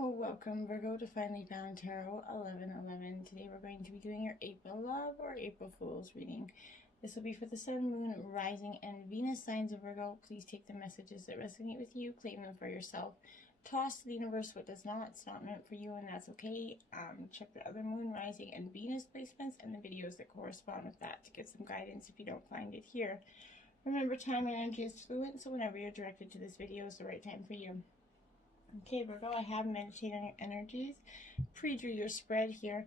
Oh, welcome Virgo to Finally Found Tarot 1111. Today we're going to be doing your April Love or April Fool's reading. This will be for the Sun, Moon, Rising, and Venus signs of Virgo. Please take the messages that resonate with you, claim them for yourself. Toss to the universe what does not. It's not meant for you, and that's okay. Check the other Moon, Rising, and Venus placements and the videos that correspond with that to get some guidance if you don't find it here. Remember, time and energy is fluid, so whenever you're directed to this video is the right time for you. Okay, Virgo, I have meditated on your energies, pre-drew your spread here.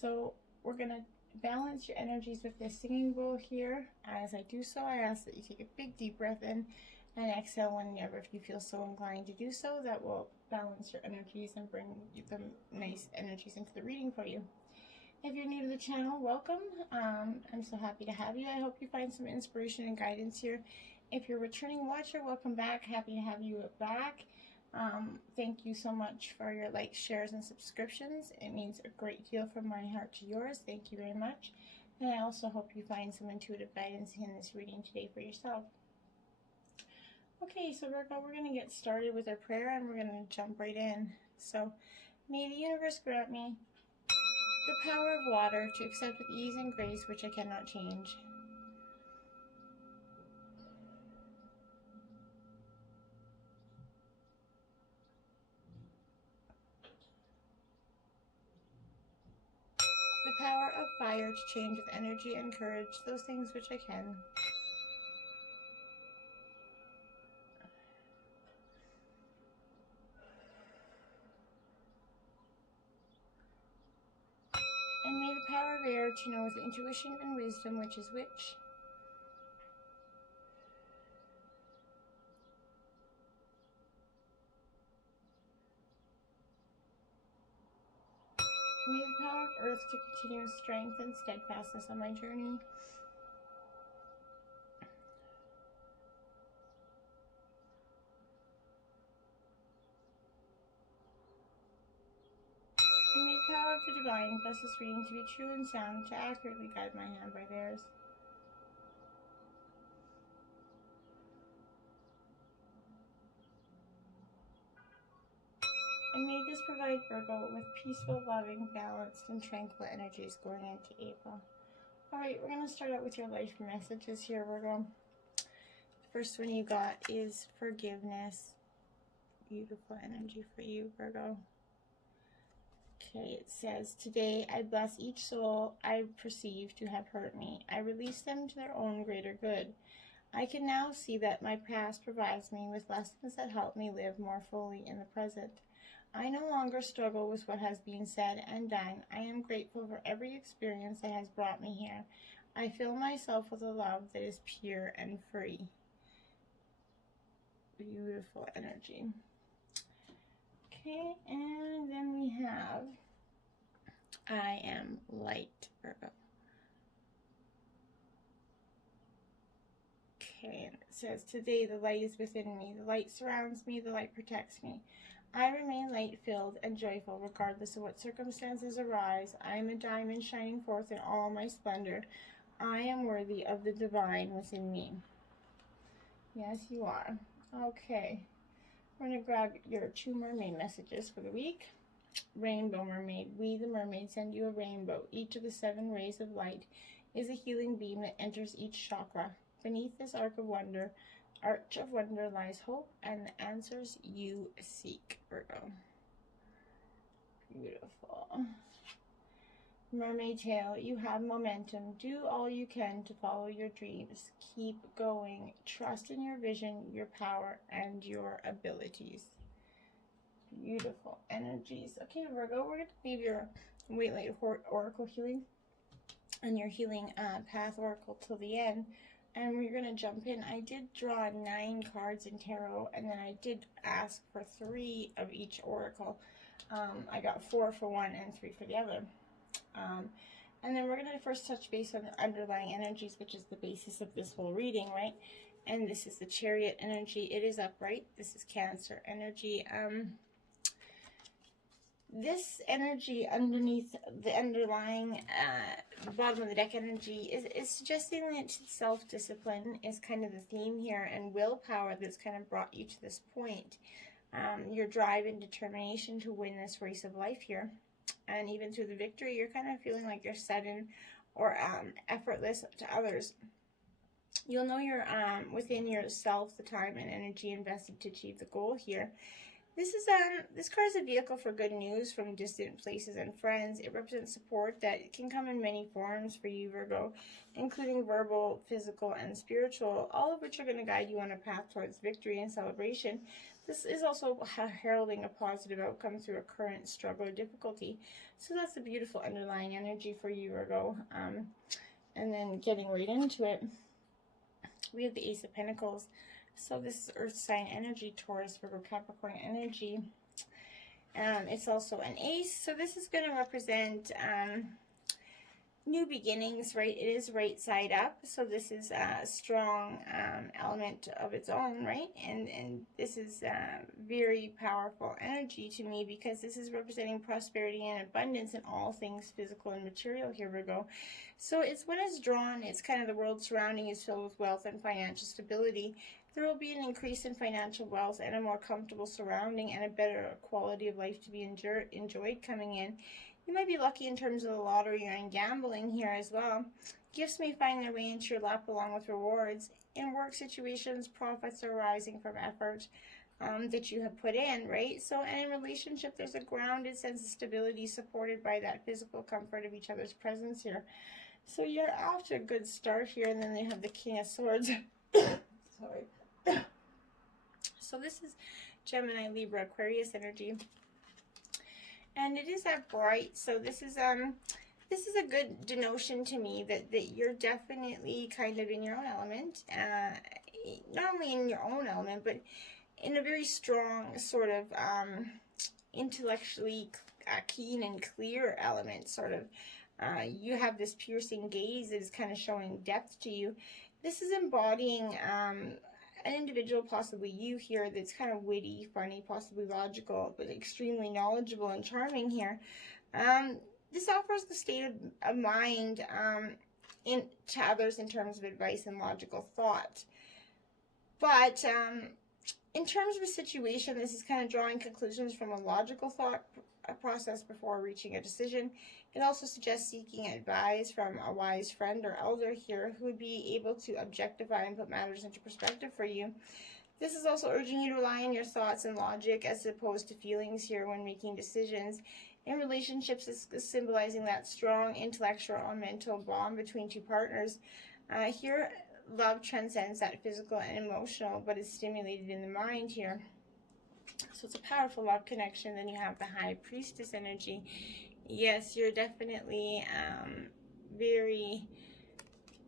So we're going to balance your energies with this singing bowl here. As I do so, I ask that you take a big deep breath in and exhale whenever if you feel so inclined to do so. That will balance your energies and bring the nice energies into the reading for you. If you're new to the channel, welcome. I'm so happy to have you. I hope you find some inspiration and guidance here. If you're a returning watcher, welcome back. Happy to have you back. Thank you so much for your likes, shares, and subscriptions. It means a great deal from my heart to yours. Thank you very much. And I also hope you find some intuitive guidance in this reading today for yourself. Okay, so Virgo, we're going to get started with our prayer and we're going to jump right in. So, may the universe grant me the power of water to accept with ease and grace which I cannot change. The power of fire to change with energy and courage those things which I can. And may the power of air to know with intuition and wisdom which is which. May the power of earth to continue strength and steadfastness on my journey. And may the power of the divine bless this reading to be true and sound, to accurately guide my hand by theirs. And may this provide Virgo with peaceful, loving, balanced, and tranquil energies going into April. Alright, we're going to start out with your life messages here, Virgo. The first one you got is forgiveness. Beautiful energy for you, Virgo. Okay, it says, today I bless each soul I perceive to have hurt me. I release them to their own greater good. I can now see that my past provides me with lessons that help me live more fully in the present. I no longer struggle with what has been said and done. I am grateful for every experience that has brought me here. I fill myself with a love that is pure and free. Beautiful energy. Okay, and then we have I am light, Virgo. Okay, and it says, today the light is within me. The light surrounds me. The light protects me. I remain light-filled and joyful regardless of what circumstances arise. I am a diamond shining forth in all my splendor. I am worthy of the divine within me. Yes, you are. Okay. We're going to grab your 2 mermaid messages for the week. Rainbow Mermaid. We, the mermaid, send you a rainbow. Each of the 7 rays of light is a healing beam that enters each chakra. Beneath this arch of wonder lies hope and the answers you seek, Virgo. Beautiful. Mermaid Tale, you have momentum. Do all you can to follow your dreams. Keep going. Trust in your vision, your power, and your abilities. Beautiful energies. Okay, Virgo, we're going to leave your White Light Oracle healing and your healing path oracle till the end. And we're going to jump in. I did draw 9 cards in tarot, and then I did ask for 3 of each oracle. I got 4 for one and 3 for the other. And then we're going to first touch base on the underlying energies, which is the basis of this whole reading, right? And this is the Chariot energy. It is upright. This is Cancer energy. This energy underneath the underlying bottom of the deck energy is suggesting that self-discipline is kind of the theme here, and willpower that's kind of brought you to this point. your drive and determination to win this race of life here. And even through the victory, you're kind of feeling like you're sudden or effortless to others. You'll know you're within yourself the time and energy invested to achieve the goal here. This card is a vehicle for good news from distant places and friends. It represents support that can come in many forms for you, Virgo, including verbal, physical, and spiritual, all of which are going to guide you on a path towards victory and celebration. This is also heralding a positive outcome through a current struggle or difficulty. So that's a beautiful underlying energy for you, Virgo. And then getting right into it, we have the Ace of Pentacles. So this is Earth sign energy, Taurus, Virgo, Capricorn energy. It's also an ace. So this is going to represent new beginnings, right? It is right side up. So this is a strong element of its own, right? And this is very powerful energy to me because this is representing prosperity and abundance in all things physical and material here, Virgo. So it's when it's drawn, it's kind of the world surrounding is filled with wealth and financial stability. There will be an increase in financial wealth and a more comfortable surrounding and a better quality of life to be enjoyed coming in. You might be lucky in terms of the lottery and gambling here as well. Gifts may find their way into your lap along with rewards. In work situations, profits are rising from effort that you have put in, right? So, and in relationship, there's a grounded sense of stability supported by that physical comfort of each other's presence here. So you're off to a good start here, and then they have the King of Swords. Sorry. So this is Gemini, Libra, Aquarius energy. And it is that bright, so this is a good denotion to me that you're definitely kind of in your own element, not only in your own element, but in a very strong sort of intellectually keen and clear element, sort of. You have this piercing gaze that is kind of showing depth to you. This is embodying an individual, possibly you here, that's kind of witty, funny, possibly logical, but extremely knowledgeable and charming here. This offers the state of mind to others in terms of advice and logical thought. But in terms of a situation, this is kind of drawing conclusions from a logical thought process before reaching a decision. It also suggests seeking advice from a wise friend or elder here who would be able to objectify and put matters into perspective for you. This is also urging you to rely on your thoughts and logic as opposed to feelings here when making decisions. In relationships, this is symbolizing that strong intellectual or mental bond between two partners. Here, love transcends that physical and emotional, but is stimulated in the mind here. So it's a powerful love connection. Then you have the High Priestess energy. Yes, you're definitely very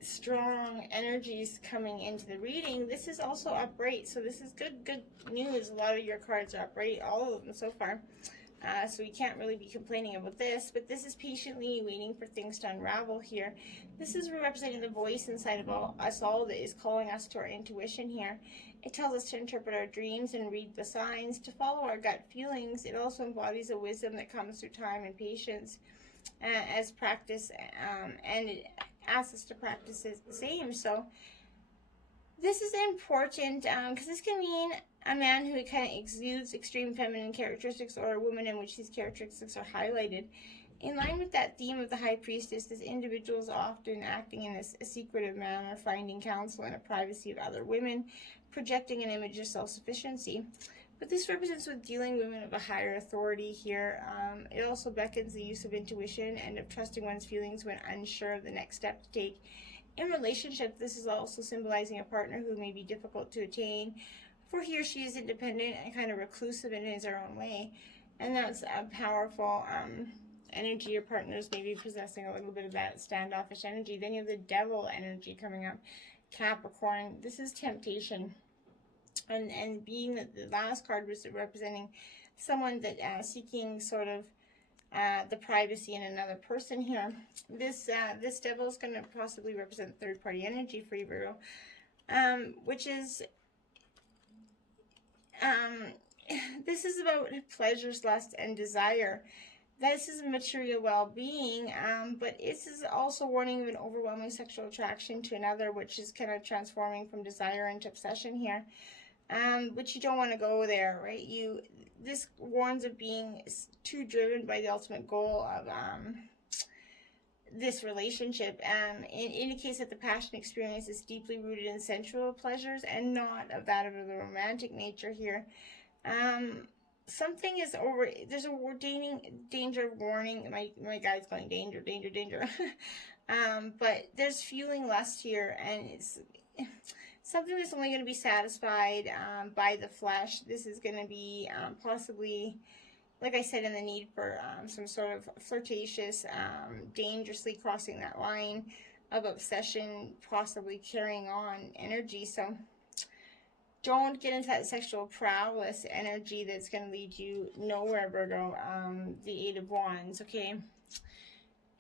strong energies coming into the reading. This is also upright, so this is good news. A lot of your cards are upright, all of them so far. So you can't really be complaining about this, but this is patiently waiting for things to unravel here. This is representing the voice inside of us all that is calling us to our intuition here. It tells us to interpret our dreams and read the signs, to follow our gut feelings. It also embodies a wisdom that comes through time and patience as practice, and it asks us to practice it the same. So this is important because this can mean a man who kind of exudes extreme feminine characteristics, or a woman in which these characteristics are highlighted. In line with that theme of the High Priestess, this individual is often acting in a secretive manner, finding counsel in the privacy of other women, projecting an image of self-sufficiency. But this represents with dealing women of a higher authority here. It also beckons the use of intuition and of trusting one's feelings when unsure of the next step to take. In relationship, this is also symbolizing a partner who may be difficult to attain, for he or she is independent and kind of reclusive in his or her own way. And that's a powerful energy. Your partners may be possessing a little bit of that standoffish energy. Then you have the Devil energy coming up. Capricorn, this is temptation. And being that the last card was representing someone that seeking sort of the privacy in another person here. This devil is going to possibly represent third-party energy for you, Virgo, which is this is about pleasures, lust, and desire. This is material well-being, but this is also warning of an overwhelming sexual attraction to another, which is kind of transforming from desire into obsession here. But you don't want to go there, right? This warns of being too driven by the ultimate goal of this relationship. It indicates that the passion experience is deeply rooted in sensual pleasures and not of that of the romantic nature here. Something is over. There's a danger of warning. My guide's going danger, danger, danger. But there's fueling lust here, and it's something that's only going to be satisfied by the flesh. This is going to be possibly, like I said, in the need for some sort of flirtatious, dangerously crossing that line of obsession, possibly carrying on energy. So don't get into that sexual prowess energy that's going to lead you nowhere, Virgo. The Eight of Wands, okay?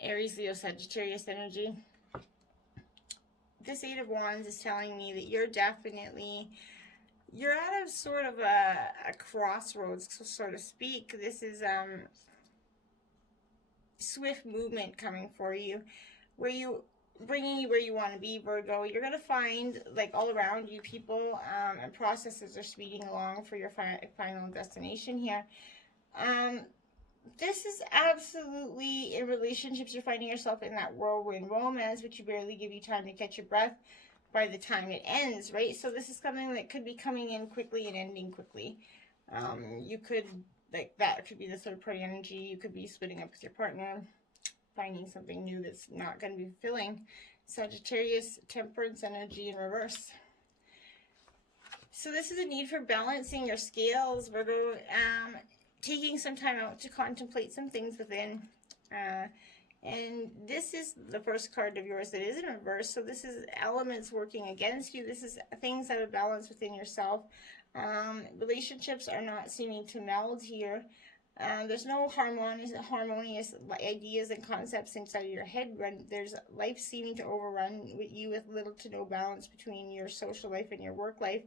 Aries, Leo, Sagittarius energy. This Eight of Wands is telling me that you're at a sort of a crossroads, so to speak. This is swift movement coming for you, bringing you where you want to be, Virgo. You're going to find, like, all around you, people and processes are speeding along for your final destination here. This is absolutely, in relationships, you're finding yourself in that whirlwind romance, which you barely give you time to catch your breath by the time it ends, right? So this is something that could be coming in quickly and ending quickly. You could, like, that could be the third party energy. You could be splitting up with your partner, finding something new that's not going to be fulfilling. Sagittarius, Temperance energy in reverse. So this is a need for balancing your scales, Virgo. Taking some time out to contemplate some things within. And this is the first card of yours that is in reverse. So this is elements working against you. This is things out of balance within yourself. Relationships are not seeming to meld here. There's no harmonious ideas and concepts inside of your head. There's life seeming to overrun with you with little to no balance between your social life and your work life.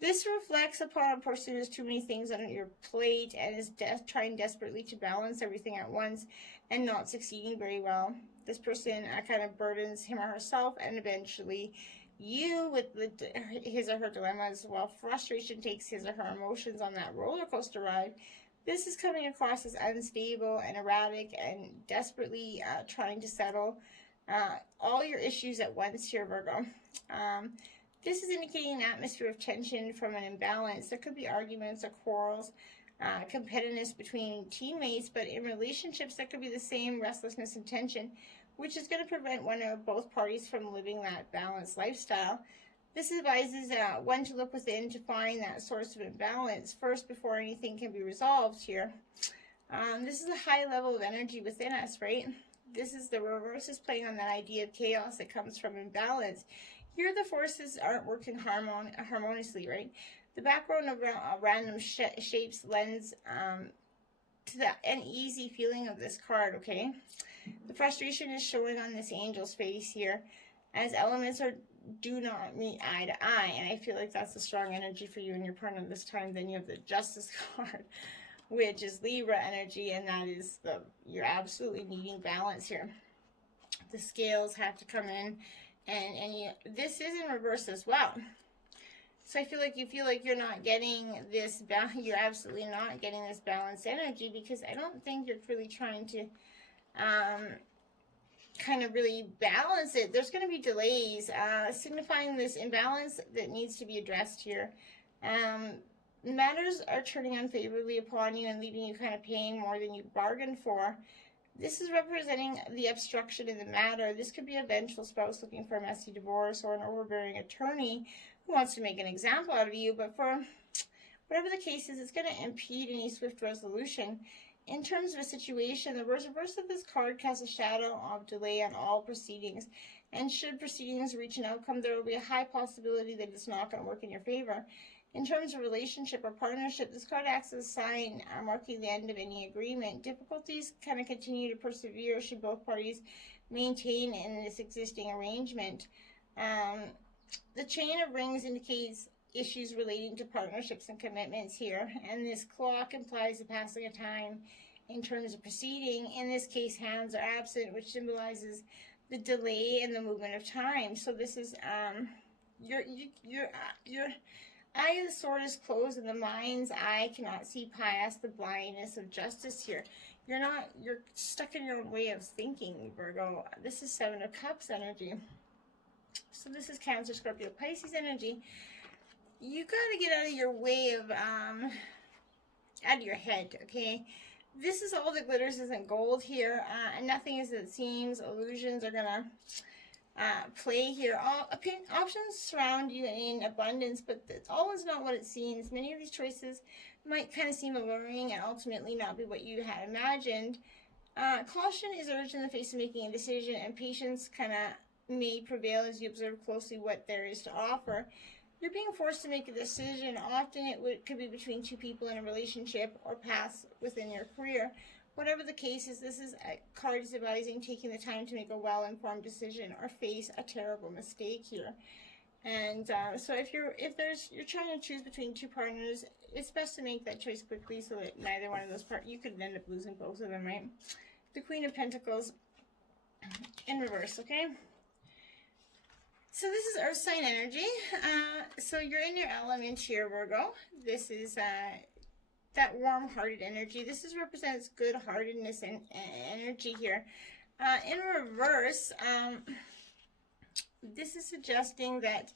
This reflects upon a person who has too many things on your plate and is trying desperately to balance everything at once and not succeeding very well. This person kind of burdens him or herself, and eventually you with his or her dilemmas, while frustration takes his or her emotions on that roller coaster ride. This is coming across as unstable and erratic and desperately trying to settle all your issues at once here, Virgo. This is indicating an atmosphere of tension from an imbalance. There could be arguments or quarrels, competitiveness between teammates, but in relationships, there could be the same restlessness and tension, which is going to prevent one or both parties from living that balanced lifestyle. This advises one to look within to find that source of imbalance first before anything can be resolved here. This is a high level of energy within us, right? This is the reverse is playing on that idea of chaos that comes from imbalance. Here the forces aren't working harmoniously, right? The background of random shapes lends to the uneasy feeling of this card, okay? The frustration is showing on this angel's face here as elements do not meet eye to eye, and I feel like that's a strong energy for you and your partner this time. Then you have the Justice card, which is Libra energy, and that is you're absolutely needing balance here. The scales have to come in. And this is in reverse as well. So I feel like you feel like you're not getting this, you're absolutely not getting this balanced energy, because I don't think you're really trying to kind of really balance it. There's going to be delays, signifying this imbalance that needs to be addressed here. Matters are turning unfavorably upon you and leaving you kind of paying more than you bargained for. This is representing the obstruction in the matter. This could be a vengeful spouse looking for a messy divorce, or an overbearing attorney who wants to make an example out of you. But for whatever the case is, it's going to impede any swift resolution. In terms of a situation, the reverse of this card casts a shadow of delay on all proceedings. And should proceedings reach an outcome, there will be a high possibility that it's not going to work in your favor. In terms of relationship or partnership, this card acts as a sign marking the end of any agreement. Difficulties kind of continue to persevere should both parties maintain in this existing arrangement. The chain of rings indicates issues relating to partnerships and commitments here, and this clock implies the passing of time in terms of proceeding. In this case, hands are absent, which symbolizes the delay in the movement of time. So this is you're Eye of the sword is closed, and the mind's eye cannot see past the blindness of justice here. You're stuck in your own way of thinking, Virgo. This is Seven of Cups energy. So this is Cancer, Scorpio, Pisces energy. You got to get out of your way of, out of your head, okay? This is all that glitters isn't gold here, and nothing is as it seems. Illusions are going to play here. All options surround you in abundance, but all is not what it seems. Many of these choices might kind of seem alluring and ultimately not be what you had imagined. Caution is urged in the face of making a decision, and patience kind of may prevail as you observe closely what there is to offer. You're being forced to make a decision. Often it could be between two people in a relationship or paths within your career. Whatever the case is, this is a card advising taking the time to make a well-informed decision or face a terrible mistake here. And so if you're trying to choose between two partners, it's best to make that choice quickly so that neither one of those you could end up losing both of them, right? The Queen of Pentacles in reverse, okay? So this is Earth sign energy. So you're in your element here, Virgo. This is that warm-hearted energy. This represents good-heartedness and energy here. In reverse, this is suggesting that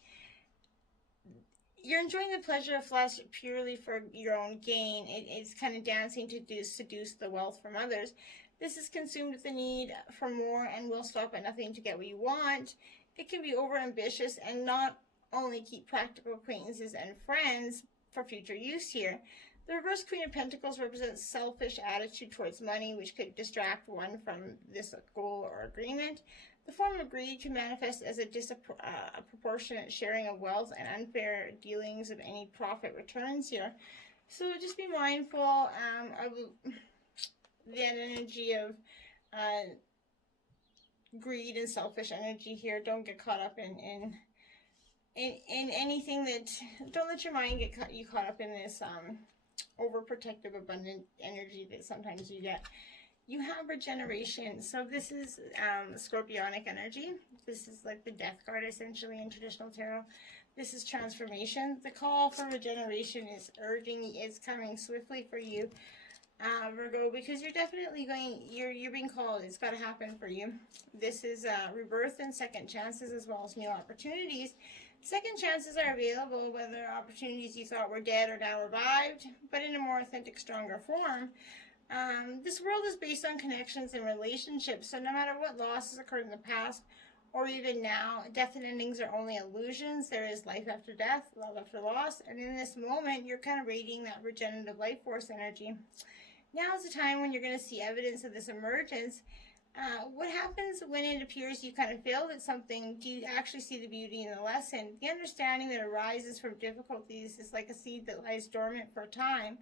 you're enjoying the pleasure of flesh purely for your own gain. It's kind of dancing to seduce the wealth from others. This is consumed with the need for more and will stop at nothing to get what you want. It can be overambitious and not only keep practical acquaintances and friends for future use here. The reverse Queen of Pentacles represents selfish attitude towards money, which could distract one from this goal or agreement. The form of greed can manifest as a disproportionate sharing of wealth and unfair dealings of any profit returns here. So just be mindful of that energy of greed and selfish energy here. Don't get caught up in anything that, don't let your mind get caught up in this overprotective, abundant energy that sometimes you get. You have regeneration. So this is Scorpionic energy. This is like the death card essentially in traditional tarot. This is transformation. The call for regeneration is coming swiftly for you, Virgo, because you're definitely you're being called. It's got to happen for you. This is rebirth and second chances as well as new opportunities. Second chances are available, whether opportunities you thought were dead are now revived, but in a more authentic, stronger form. This world is based on connections and relationships, so no matter what losses occurred in the past or even now, death and endings are only illusions. There is life after death, love after loss, and in this moment, you're kind of radiating that regenerative life force energy. Now is the time when you're going to see evidence of this emergence. What happens when it appears you kind of failed at something? Do you actually see the beauty in the lesson? The understanding that arises from difficulties is like a seed that lies dormant for a time.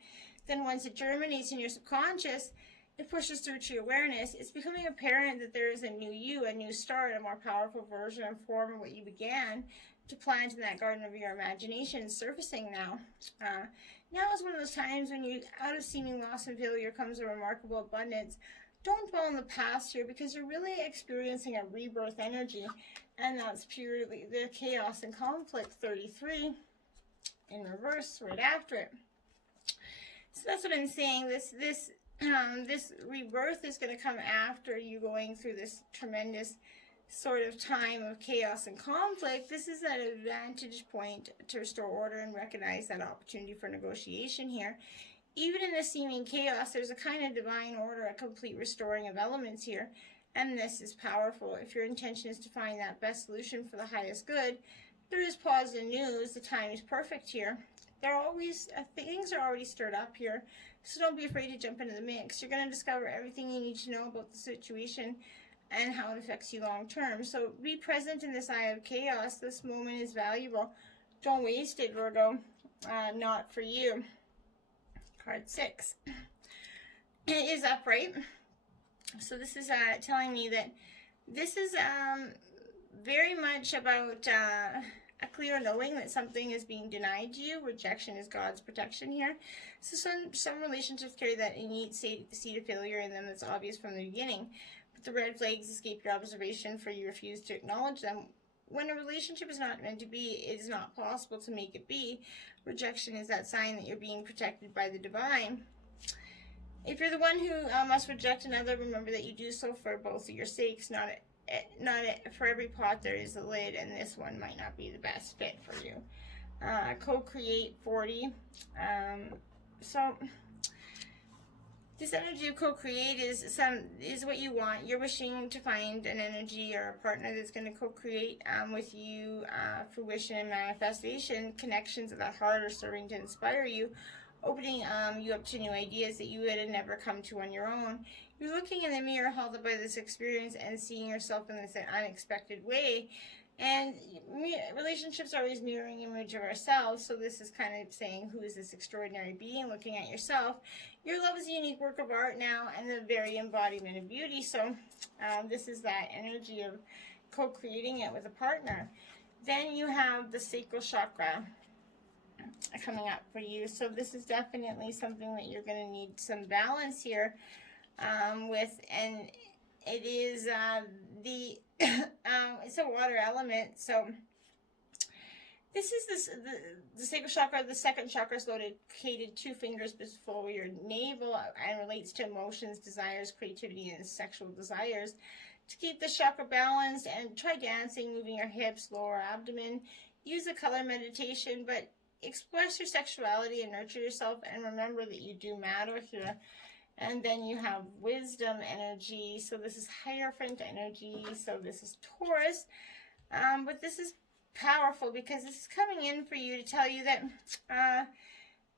Then once it germinates in your subconscious, it pushes through to your awareness. It's becoming apparent that there is a new you, a new start, a more powerful version and form of what you began to plant in that garden of your imagination surfacing now. Now is one of those times when out of seeming loss and failure comes a remarkable abundance. Don't dwell in the past here because you're really experiencing a rebirth energy, and that's purely the chaos and conflict 33 in reverse right after it. So that's what I'm saying. This rebirth is going to come after you going through this tremendous sort of time of chaos and conflict. This is an advantage point to restore order and recognize that opportunity for negotiation here. Even in the seeming chaos, there's a kind of divine order, a complete restoring of elements here. And this is powerful. If your intention is to find that best solution for the highest good, there is positive news. The time is perfect here. Things are already stirred up here. So don't be afraid to jump into the mix. You're going to discover everything you need to know about the situation and how it affects you long term. So be present in this eye of chaos. This moment is valuable. Don't waste it, Virgo. Not for you. Card 6. It is upright. So this is telling me that this is very much about a clear knowing that something is being denied to you. Rejection is God's protection here. So some relationships carry that innate seed of failure in them that's obvious from the beginning. But the red flags escape your observation for you refuse to acknowledge them. when a relationship is not meant to be, it is not possible to make it be. Rejection is that sign that you're being protected by the divine. If you're the one who must reject another, remember that you do so for both of your sakes. Not for every pot there is a lid, and this one might not be the best fit for you. Co-create 40. So this energy of co-create is what you want. You're wishing to find an energy or a partner that's going to co-create with you. Fruition and manifestation, connections of the heart are serving to inspire you, opening you up to new ideas that you would have never come to on your own. You're looking in the mirror, held up by this experience, and seeing yourself in this unexpected way. And relationships are always mirroring image of ourselves, so this is kind of saying, who is this extraordinary being? Looking at yourself. Your love is a unique work of art now, and the very embodiment of beauty. So this is that energy of co-creating it with a partner. Then you have the sacral chakra coming up for you. So this is definitely something that you're going to need some balance here with, and it is it's a water element. So this is the sacral chakra. The second chakra is located 2 fingers below your navel and relates to emotions, desires, creativity, and sexual desires. To keep the chakra balanced, and try dancing, moving your hips, lower abdomen. Use a color meditation, but express your sexuality and nurture yourself, and remember that you do matter here. And then you have wisdom energy. So this is Hierophant energy. So this is Taurus. But this is powerful because this is coming in for you to tell you that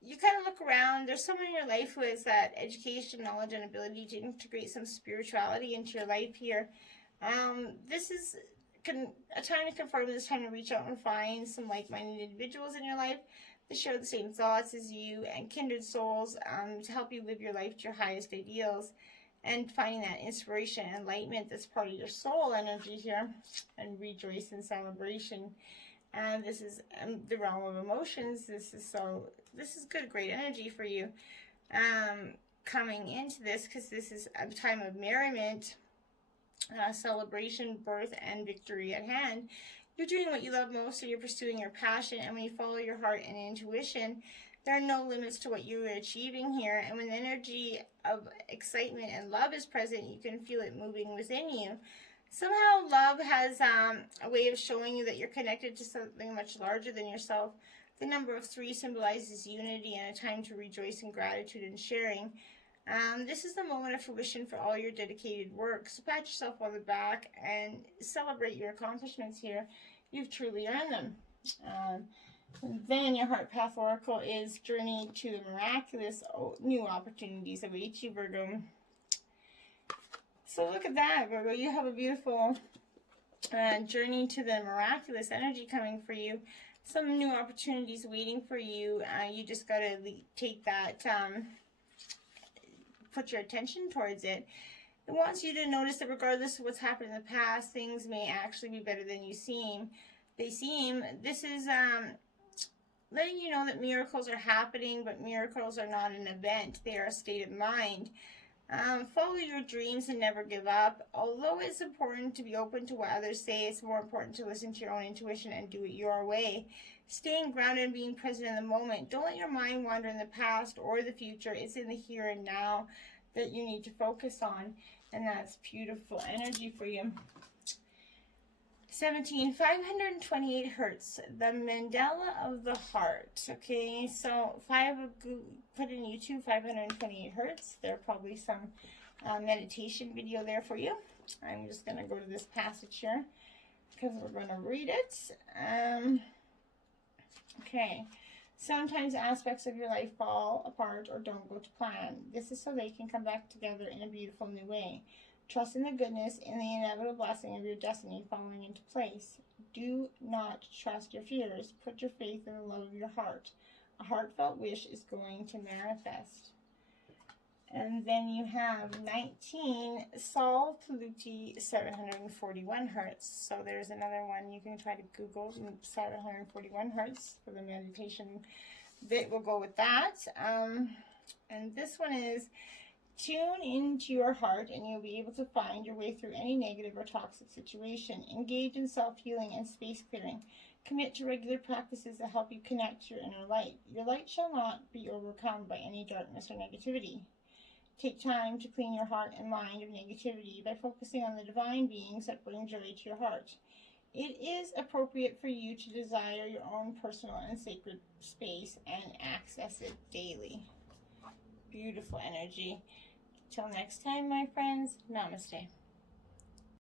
you kind of look around. There's someone in your life who has that education, knowledge, and ability to integrate some spirituality into your life here. This is a time to confirm this time to reach out and find some like-minded individuals in your life that share the same thoughts as you, and kindred souls to help you live your life to your highest ideals, and finding that inspiration and enlightenment that's part of your soul energy here, and rejoice in celebration. And this is the realm of emotions. This is good, great energy for you coming into this, because this is a time of merriment, celebration, birth, and victory at hand. You're doing what you love most, so you're pursuing your passion, and when you follow your heart and intuition, there are no limits to what you're achieving here. And when the energy of excitement and love is present, you can feel it moving within you. Somehow love has a way of showing you that you're connected to something much larger than yourself. The number of 3 symbolizes unity and a time to rejoice in gratitude and sharing. This is the moment of fruition for all your dedicated work. So pat yourself on the back and celebrate your accomplishments here. You've truly earned them. Then your Heart Path Oracle is Journey to the Miraculous. New opportunities await you, Virgo. So look at that, Virgo. You have a beautiful journey to the miraculous energy coming for you. Some new opportunities waiting for you. You just got to take that... put your attention towards it. It wants you to notice that regardless of what's happened in the past, things may actually be better than this is letting you know that miracles are happening, but miracles are not an event. They are a state of mind. Follow your dreams and never give up. Although it's important to be open to what others say, it's more important to listen to your own intuition and do it your way. Staying grounded and being present in the moment. Don't let your mind wander in the past or the future. It's in the here and now that you need to focus on. And that's beautiful energy for you. 17, 528 hertz. The mandala of the heart. Okay, so put in YouTube 528 hertz. There's probably some meditation video there for you. I'm just going to go to this passage here because we're going to read it. Okay, sometimes aspects of your life fall apart or don't go to plan. This is so they can come back together in a beautiful new way. Trust in the goodness and the inevitable blessing of your destiny falling into place. Do not trust your fears. Put your faith in the love of your heart. A heartfelt wish is going to manifest. And then you have 19, Sol Paluti, 741 hertz. So there's another one you can try to Google, 741 hertz for the meditation bit. We'll go with that. And this one is Tune into your heart and you'll be able to find your way through any negative or toxic situation. Engage in self-healing and space clearing. Commit to regular practices that help you connect to your inner light. Your light shall not be overcome by any darkness or negativity. Take time to clean your heart and mind of negativity by focusing on the divine beings that bring joy to your heart. It is appropriate for you to desire your own personal and sacred space and access it daily. Beautiful energy. Till next time, my friends, namaste.